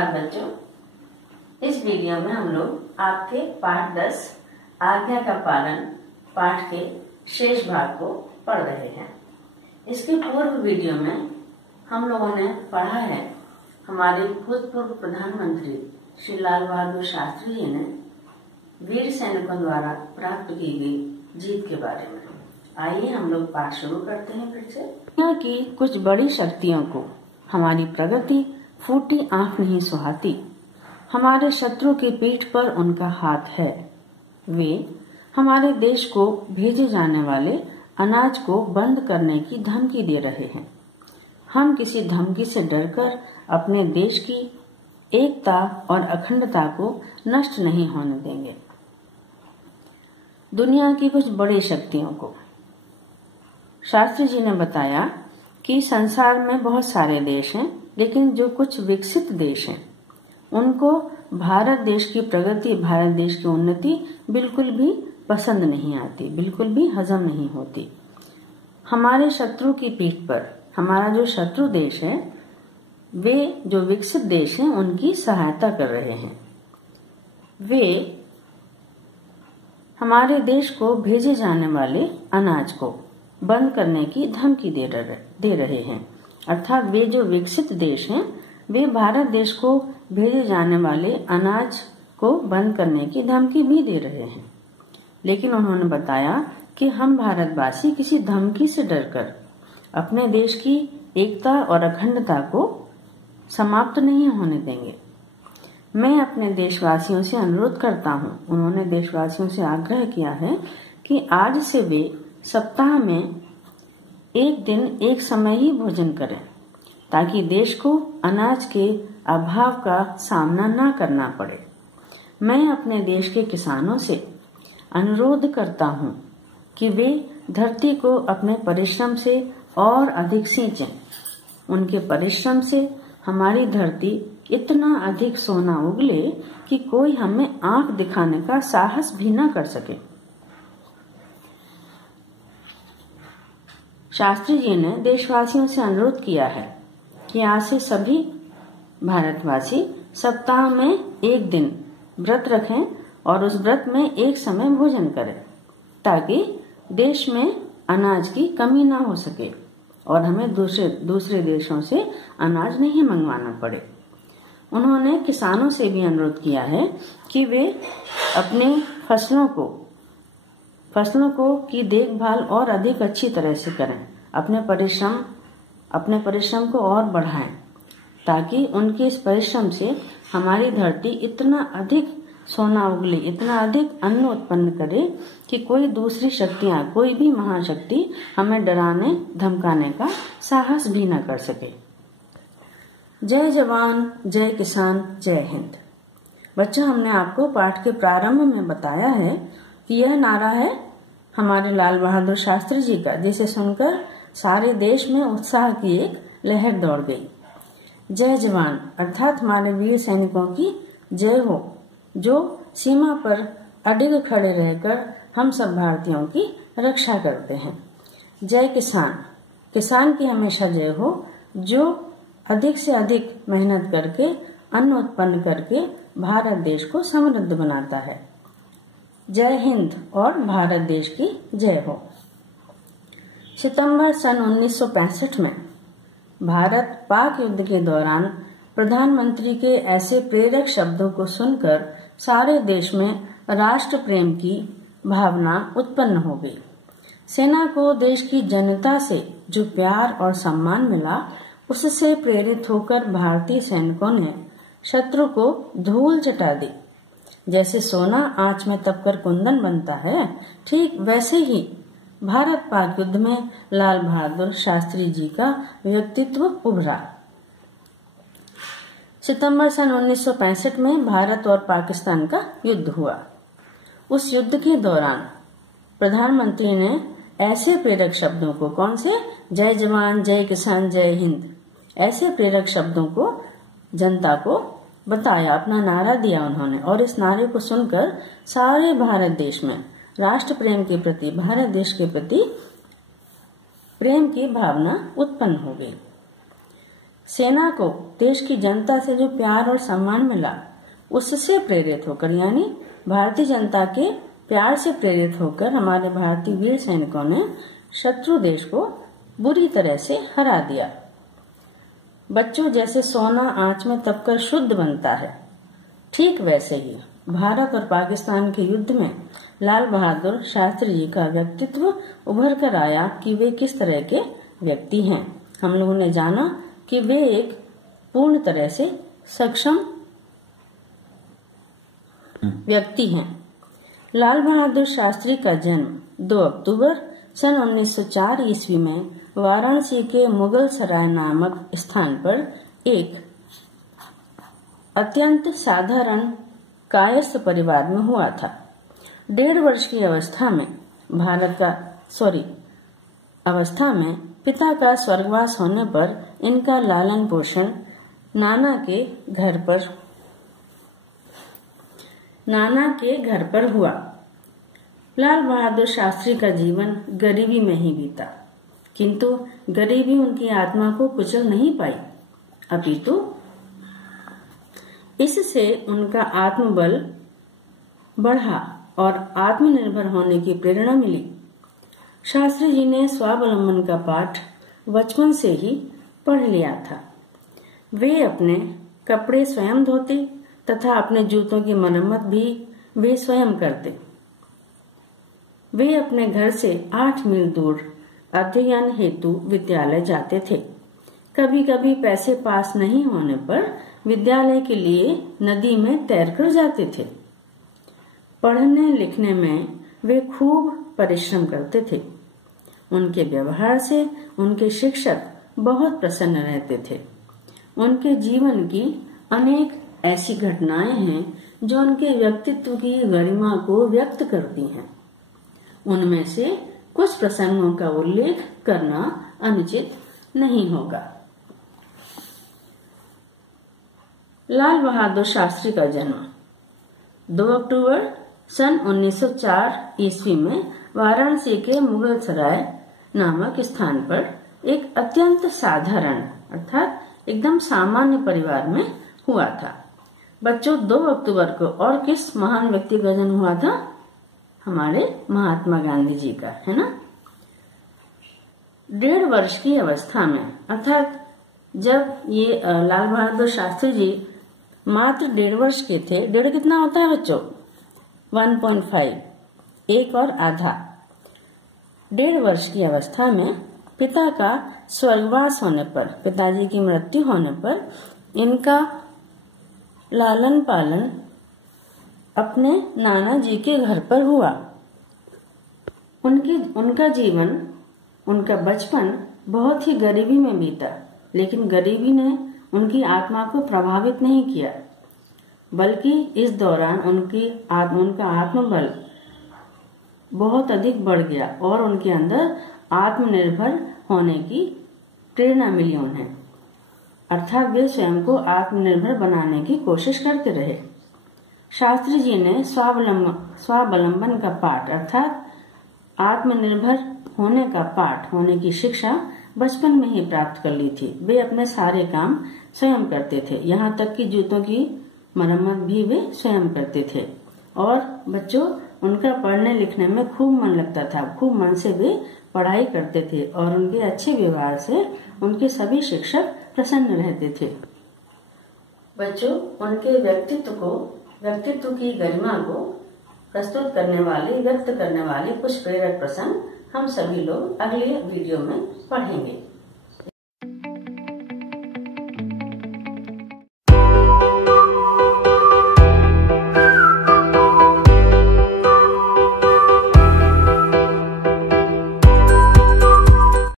नमस्कार बच्चों, इस वीडियो में हम लोग आपके पाठ 10 आज्ञा का पालन पाठ के शेष भाग को पढ़ रहे हैं। इसके पूर्व वीडियो में हम लोगों ने पढ़ा है हमारे भूतपूर्व प्रधानमंत्री श्री लाल बहादुर शास्त्री जी ने वीर सैनिकों द्वारा प्राप्त की गई जीत के बारे में। आइए हम लोग पाठ शुरू करते हैं फिर से। दुनिया की कुछ बड़ी शक्तियों को हमारी प्रगति फूटी आंख नहीं सुहाती। हमारे शत्रु की पीठ पर उनका हाथ है। वे हमारे देश को भेजे जाने वाले अनाज को बंद करने की धमकी दे रहे हैं। हम किसी धमकी से डरकर अपने देश की एकता और अखंडता को नष्ट नहीं होने देंगे। दुनिया की कुछ बड़ी शक्तियों को शास्त्री जी ने बताया कि संसार में बहुत सारे देश हैं, लेकिन जो कुछ विकसित देश हैं उनको भारत देश की प्रगति, भारत देश की उन्नति बिल्कुल भी पसंद नहीं आती, बिल्कुल भी हजम नहीं होती। हमारे शत्रु की पीठ पर हमारा जो शत्रु देश है, वे जो विकसित देश हैं उनकी सहायता कर रहे हैं। वे हमारे देश को भेजे जाने वाले अनाज को बंद करने की धमकी दे रहे हैं। अर्थात वे जो विकसित देश हैं वे भारत देश को भेजे जाने वाले अनाज को बंद करने की धमकी भी दे रहे हैं। लेकिन उन्होंने बताया कि हम भारतवासी किसी धमकी से डरकर अपने देश की एकता और अखंडता को समाप्त नहीं होने देंगे। मैं अपने देशवासियों से अनुरोध करता हूं, उन्होंने देशवासियों से आग्रह किया है कि आज से वे सप्ताह में एक दिन एक समय ही भोजन करें, ताकि देश को अनाज के अभाव का सामना न करना पड़े। मैं अपने देश के किसानों से अनुरोध करता हूं कि वे धरती को अपने परिश्रम से और अधिक सींचें। उनके परिश्रम से हमारी धरती इतना अधिक सोना उगले कि कोई हमें आंख दिखाने का साहस भी न कर सके। शास्त्री जी ने देशवासियों से अनुरोध किया है कि आज से सभी भारतवासी सप्ताह में एक दिन व्रत रखें और उस व्रत में एक समय भोजन करें, ताकि देश में अनाज की कमी ना हो सके और हमें दूसरे देशों से अनाज नहीं मंगवाना पड़े। उन्होंने किसानों से भी अनुरोध किया है कि वे अपने फसलों को की देखभाल और अधिक अच्छी तरह से करें, अपने परिश्रम को और बढ़ाएं, ताकि उनके इस परिश्रम से हमारी धरती इतना अधिक सोना उगले, इतना अधिक अन्न उत्पन्न करे कि कोई दूसरी शक्तियां, कोई भी महाशक्ति हमें डराने धमकाने का साहस भी न कर सके। जय जवान, जय किसान, जय हिंद। बच्चा, हमने आपको पाठ के प्रारंभ में बताया है कि यह नारा है हमारे लाल बहादुर शास्त्री जी का, जिसे सुनकर सारे देश में उत्साह की एक लहर दौड़ गई। जय जवान अर्थात हमारे वीर सैनिकों की जय हो, जो सीमा पर अडिग खड़े रहकर हम सब भारतीयों की रक्षा करते हैं। जय किसान, किसान की हमेशा जय हो, जो अधिक से अधिक मेहनत करके अन्न उत्पन्न करके भारत देश को समृद्ध बनाता है। जय हिंद और भारत देश की जय हो। सितंबर सन 1965 में भारत पाक युद्ध के दौरान प्रधानमंत्री के ऐसे प्रेरक शब्दों को सुनकर सारे देश में राष्ट्र प्रेम की भावना उत्पन्न हो गई। सेना को देश की जनता से जो प्यार और सम्मान मिला, उससे प्रेरित होकर भारतीय सैनिकों ने शत्रु को धूल चटा दी। जैसे सोना आंच में तपकर कुंदन बनता है, ठीक वैसे ही भारत पाक युद्ध में लाल बहादुर शास्त्री जी का व्यक्तित्व उभरा। सितंबर सन 1965 में भारत और पाकिस्तान का युद्ध हुआ। उस युद्ध के दौरान प्रधानमंत्री ने ऐसे प्रेरक शब्दों को, कौन से? जय जवान, जय किसान, जय हिंद, ऐसे प्रेरक शब्दों को जनता को बताया, अपना नारा दिया उन्होंने। और इस नारे को सुनकर सारे भारत देश में राष्ट्र प्रेम के प्रति, भारत देश के प्रति प्रेम की भावना उत्पन्न हो गई। सेना को देश की जनता से जो प्यार और सम्मान मिला उससे प्रेरित होकर, यानी भारतीय जनता के प्यार से प्रेरित होकर हमारे भारतीय वीर सैनिकों ने शत्रु देश को बुरी तरह से हरा दिया। बच्चों, जैसे सोना आंच में तपकर शुद्ध बनता है, ठीक वैसे ही भारत और पाकिस्तान के युद्ध में लाल बहादुर शास्त्री जी का व्यक्तित्व उभर कर आया कि वे किस तरह के व्यक्ति हैं। हम लोगों ने जाना कि वे एक पूर्ण तरह से सक्षम व्यक्ति हैं। लाल बहादुर शास्त्री का जन्म 2 अक्टूबर सन 1904 ईस्वी में वाराणसी के मुगल सराय नामक स्थान पर एक अत्यंत साधारण कायस्थ परिवार में हुआ था। 1.5 वर्ष की अवस्था में पिता का स्वर्गवास होने पर इनका लालन पोषण नाना के घर पर हुआ। लाल बहादुर शास्त्री का जीवन गरीबी में ही बीता, किंतु गरीबी उनकी आत्मा को कुचल नहीं पाई, अपितु इससे उनका आत्मबल बढ़ा और आत्मनिर्भर होने की प्रेरणा मिली। शास्त्री जी ने स्वावलंबन का पाठ बचपन से ही पढ़ लिया था। वे अपने कपड़े स्वयं धोते तथा अपने जूतों की मरम्मत भी वे स्वयं करते। वे अपने घर से 8 मील दूर अध्ययन हेतु विद्यालय जाते थे। कभी कभी पैसे पास नहीं होने पर विद्यालय के लिए नदी में तैरकर जाते थे। पढ़ने लिखने में वे खूब परिश्रम करते थे। उनके व्यवहार से उनके शिक्षक बहुत प्रसन्न रहते थे। उनके जीवन की अनेक ऐसी घटनाएं हैं जो उनके व्यक्तित्व की गरिमा को व्यक्त करती हैं। उनमें से कुछ प्रसंगों का उल्लेख करना अनुचित नहीं होगा। लाल बहादुर शास्त्री का जन्म 2 अक्टूबर सन 1904 ईस्वी में वाराणसी के मुगल सराय नामक स्थान पर एक अत्यंत साधारण अर्थात एकदम सामान्य परिवार में हुआ था। बच्चों, 2 अक्टूबर को और किस महान व्यक्ति का जन्म हुआ था? हमारे महात्मा गांधी जी का, है ना। 1.5 वर्ष की अवस्था में, अर्थात जब ये लाल बहादुर शास्त्री जी मात्र 1.5 वर्ष के थे। 1.5 कितना होता है बच्चों? 1.5, 1 और आधा। 1.5 वर्ष की अवस्था में पिता का स्वर्गवास होने पर, पिताजी की मृत्यु होने पर इनका लालन पालन अपने नाना जी के घर पर हुआ। उनका जीवन, उनका बचपन बहुत ही गरीबी में बीता, लेकिन गरीबी ने उनकी आत्मा को प्रभावित नहीं किया, बल्कि इस दौरान उनका आत्मबल बहुत अधिक बढ़ गया और उनके अंदर आत्मनिर्भर होने की प्रेरणा मिली उन्हें। अर्थात वे स्वयं को आत्मनिर्भर बनाने की कोशिश करते रहे। शास्त्री जी ने स्वावलंबन का पाठ अर्थात आत्मनिर्भर होने का पाठ होने की शिक्षा बचपन में ही प्राप्त कर ली थी। वे अपने सारे काम स्वयं करते थे, यहाँ तक कि जूतों की मरम्मत भी वे स्वयं करते थे। और बच्चों, उनका पढ़ने लिखने में खूब मन लगता था, खूब मन से वे पढ़ाई करते थे और उनके अच्छे व्यवहार से उनके सभी शिक्षक प्रसन्न रहते थे। बच्चों, उनके व्यक्तित्व की गरिमा को प्रस्तुत करने वाले, व्यक्त करने वाले कुछ प्रेरक प्रसंग हम सभी लोग अगले वीडियो में पढ़ेंगे।